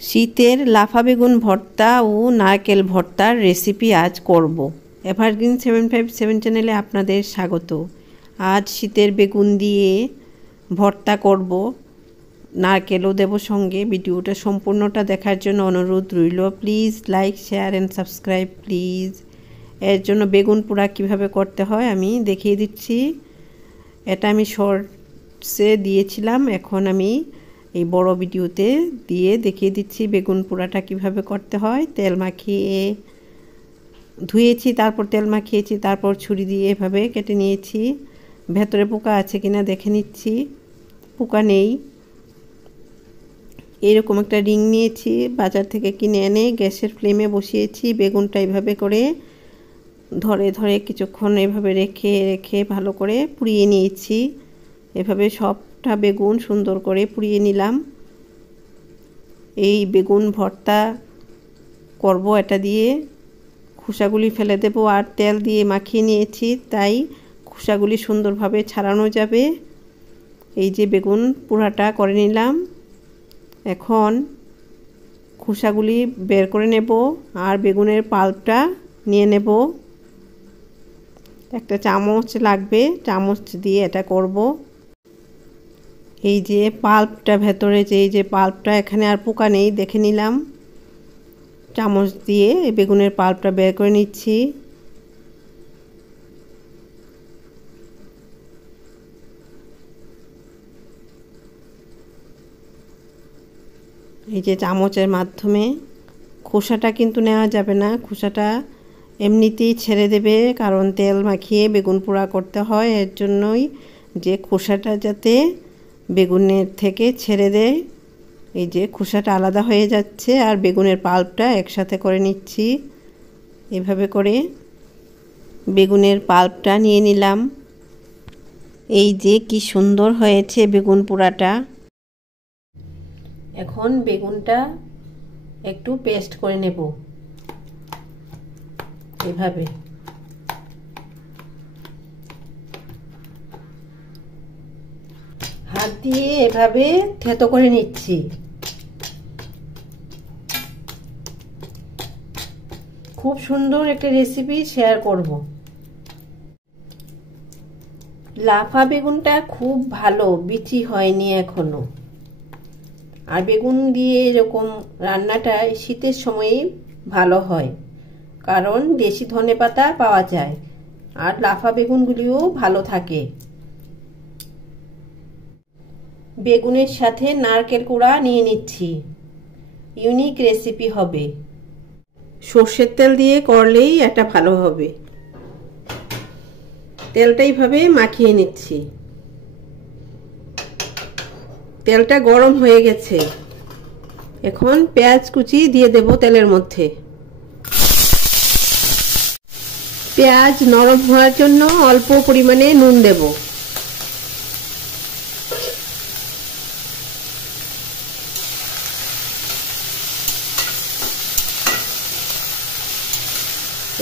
শীতের লাফা বেগুন ভর্তা ও নারকেল ভর্তার রেসিপি আজ করব। এভারগ্রিন 757 চ্যানেলে আপনাদের স্বাগত। আজ শীতের বেগুন দিয়ে ভর্তা করব, নারকেলও দেব সঙ্গে। ভিডিওটা সম্পূর্ণটা দেখার জন্য অনুরোধ রইল। Please like, share and subscribe please. এর জন্য বেগুন পোড়া কীভাবে করতে হয় আমি দেখিয়ে দিচ্ছি। এটা আমি শর্টসে দিয়েছিলাম, এখন আমি এই বড় ভিডিওতে দিয়ে দেখিয়ে দিচ্ছি বেগুন পোড়াটা কিভাবে করতে হয়। তেল মাখিয়ে ধুয়েছি, তারপর তেল মাখিয়েছি, তারপর ছুরি দিয়ে এভাবে কেটে নিয়েছি। ভেতরে পোকা আছে কিনা দেখে নিচ্ছি, পোকা নেই। এরকম একটা রিং নিয়েছি, বাজার থেকে কিনে এনে গ্যাসের ফ্লেমে বসিয়েছি। বেগুনটা এইভাবে করে ধরে ধরে কিছুক্ষণ এভাবে রেখে রেখে ভালো করে পুড়িয়ে নিয়েছি। এভাবে সবটা বেগুন সুন্দর করে পুড়িয়ে নিলাম। এই বেগুন ভর্তা করব, এটা দিয়ে খোসাগুলি ফেলে দেব আর তেল দিয়ে মাখিয়ে নিয়েছি, তাই খোসাগুলি সুন্দরভাবে ছাড়ানো যাবে। এই যে বেগুন পোড়াটা করে নিলাম, এখন খোসাগুলি বের করে নেব আর বেগুনের পাল্পটা নিয়ে নেব। একটা চামচ লাগবে, চামচ দিয়ে এটা করব। এই যে পাল্পটা ভেতরে যে এই যে পাল্পটা, এখানে আর পোকা নেই দেখে নিলাম। চামচ দিয়ে বেগুনের পাল্পটা বের করে নিচ্ছি। এই যে চামচের মাধ্যমে, খোসাটা কিন্তু নেওয়া যাবে না, খোসাটা এমনিতেই ছেড়ে দেবে, কারণ তেল মাখিয়ে বেগুন পোড়া করতে হয়। এর জন্যই যে খোসাটা যাতে বেগুনের থেকে ছেড়ে দেয়। এই যে খোসাটা আলাদা হয়ে যাচ্ছে আর বেগুনের পাল্পটা একসাথে করে নিচ্ছি। এভাবে করে বেগুনের পাল্পটা নিয়ে নিলাম। এই যে কি সুন্দর হয়েছে বেগুন পোড়াটা। এখন বেগুনটা একটু পেস্ট করে নেব এভাবে। হাত দিয়ে এভাবে থেতো করে নিচ্ছি। খুব সুন্দর একটা রেসিপি শেয়ার করব। লাফা বেগুনটা খুব ভালো, বিচি হয়নি এখনো। আর বেগুন দিয়ে এরকম রান্নাটা শীতের সময়ই ভালো হয়, কারণ দেশি ধনেপাতা পাওয়া যায় আর লাফা বেগুনগুলিও ভালো থাকে। বেগুনের সাথে নারকেল কোড়া নিয়ে নিচ্ছি, ইউনিক রেসিপি হবে। সর্ষের তেল দিয়ে করলেই এটা ভালো হবে। তেলটা এইভাবে মাখিয়ে নিচ্ছি। তেলটা গরম হয়ে গেছে, এখন পেঁয়াজ কুচি দিয়ে দেব তেলের মধ্যে। পেঁয়াজ নরম হওয়ার জন্য অল্প পরিমাণে নুন দেব।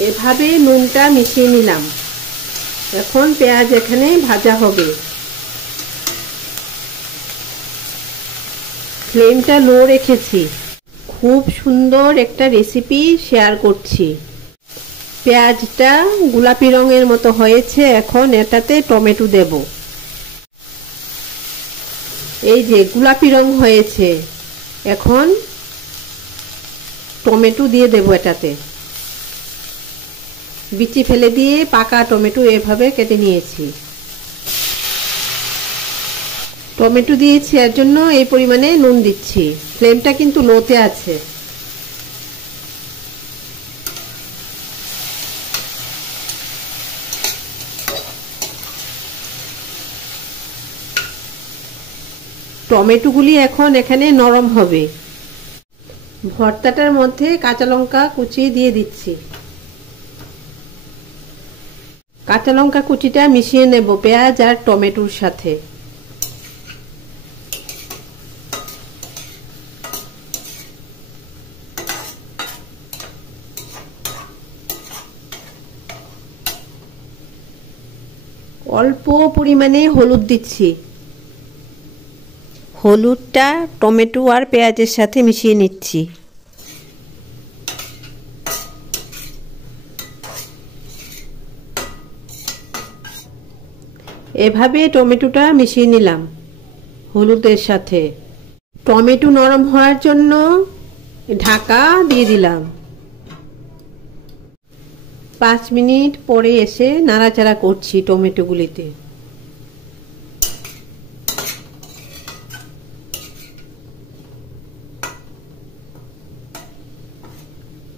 এভাবে নুনটা মিশিয়ে নিলাম। এখন পেঁয়াজ এখানে ভাজা হবে। ফ্লেমটা লো রেখেছি। খুব সুন্দর একটা রেসিপি শেয়ার করছি। পেঁয়াজটা গোলাপি রঙের মতো হয়েছে, এখন এটাতে টমেটো দেব। এই যে গোলাপি রং হয়েছে, এখন টমেটো দিয়ে দেব এটাতে। বিচি ফেলে দিয়ে পাকা টমেটো এভাবে কেটে নিয়েছি। টমেটো দিয়েছি এর জন্য এই পরিমাণে নুন দিচ্ছি। ফ্লেমটা কিন্তু লোতে আছে। টমেটোগুলি এখন এখানে নরম হবে। ভর্তাটার মধ্যে কাঁচা লঙ্কা কুচি দিয়ে দিচ্ছি। কাঁচা লঙ্কা কুচিটা মিশিয়ে নেব পেঁয়াজ আর টমেটোর সাথে। অল্প পরিমাণে হলুদ দিচ্ছি। হলুদটা টমেটো আর পেঁয়াজের সাথে মিশিয়ে নিচ্ছি। এভাবে টমেটোটা মিশিয়ে নিলাম হলুদের সাথে। টমেটো নরম হওয়ার জন্য ঢাকা দিয়ে দিলাম। 5 মিনিট পরে এসে নাড়াচাড়া করছি টমেটোগুলিতে।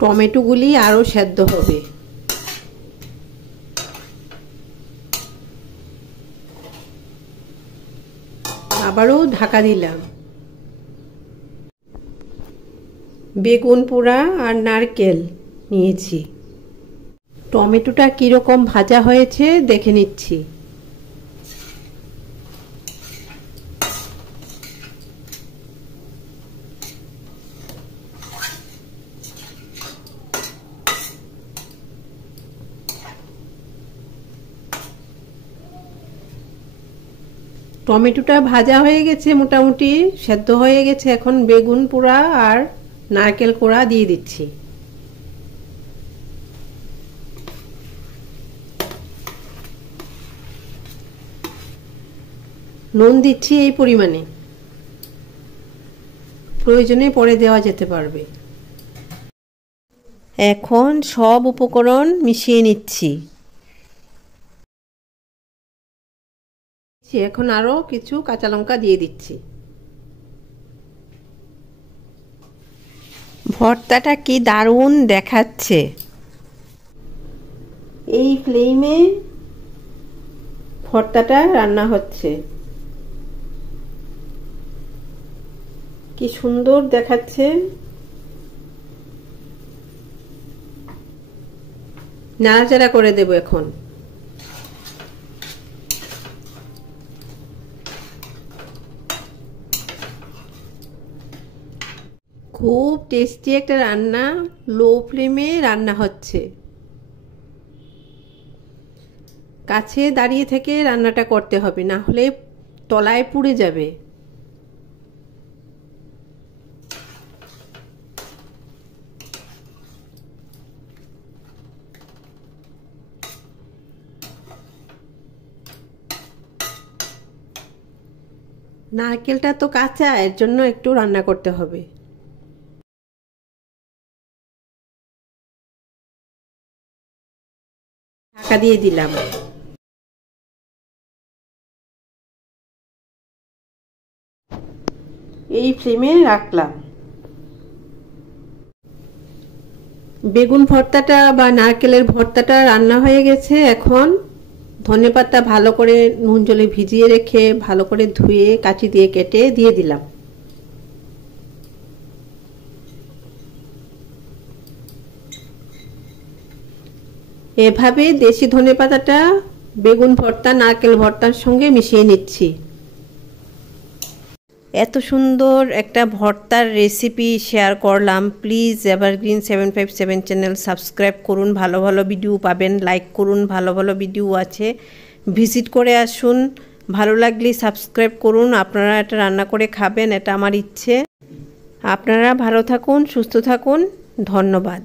টমেটোগুলি আরো সেদ্ধ হবে। আবারও ঢাকা দিলাম। বেগুন পোড়া আর নারকেল নিয়েছি। টমেটোটা কিরকম ভাজা হয়েছে দেখে নিচ্ছি। টমেটোটা ভাজা হয়ে গেছে, মোটামুটি সেদ্ধ হয়ে গেছে। এখন বেগুন পোড়া আর নারকেল কোড়া দিয়ে দিচ্ছি। নুন দিচ্ছি এই পরিমাণে, প্রয়োজনে পরে দেওয়া যেতে পারবে। এখন সব উপকরণ মিশিয়ে নিচ্ছি। এখন আরো কিছু কাঁচা লঙ্কা দিয়ে দিচ্ছি। ভর্তাটা কি দারুণ দেখাচ্ছে। এই ফ্লেমে ভর্তাটা রান্না হচ্ছে, কি সুন্দর দেখাচ্ছে। নাড়াচাড়া করে দেব এখন। খুব টেস্টি একটা রান্না, লো ফ্লেমে রান্না হচ্ছে। কাছে দাঁড়িয়ে থেকে রান্নাটা করতে হবে, না হলে তলায় পুড়ে যাবে। নারকেলটা তো কাঁচা, এর জন্য একটু রান্না করতে হবে। ঢাকা দিয়ে দিলাম। এই ফ্লেমে রাখলাম। বেগুন ভর্তাটা বা নারকেলের ভর্তাটা রান্না হয়ে গেছে। এখন ধনেপাতা ভালো করে নুন জলে ভিজিয়ে রেখে ভালো করে ধুয়ে কাঁচি দিয়ে কেটে দিয়ে দিলাম। এভাবে দেশি ধনেপাতাটা বেগুন ভর্তা নারকেল ভর্তার সঙ্গে মিশিয়ে নিচ্ছি। এত সুন্দর একটা ভর্তার রেসিপি শেয়ার করলাম। প্লিজ এভারগ্রিন 757 চ্যানেল সাবস্ক্রাইব করুন, ভালো ভালো ভিডিও পাবেন। লাইক করুন, ভালো ভালো ভিডিও আছে, ভিজিট করে আসুন। ভালো লাগলে সাবস্ক্রাইব করুন। আপনারা এটা রান্না করে খাবেন, এটা আমার ইচ্ছে। আপনারা ভালো থাকুন, সুস্থ থাকুন। ধন্যবাদ।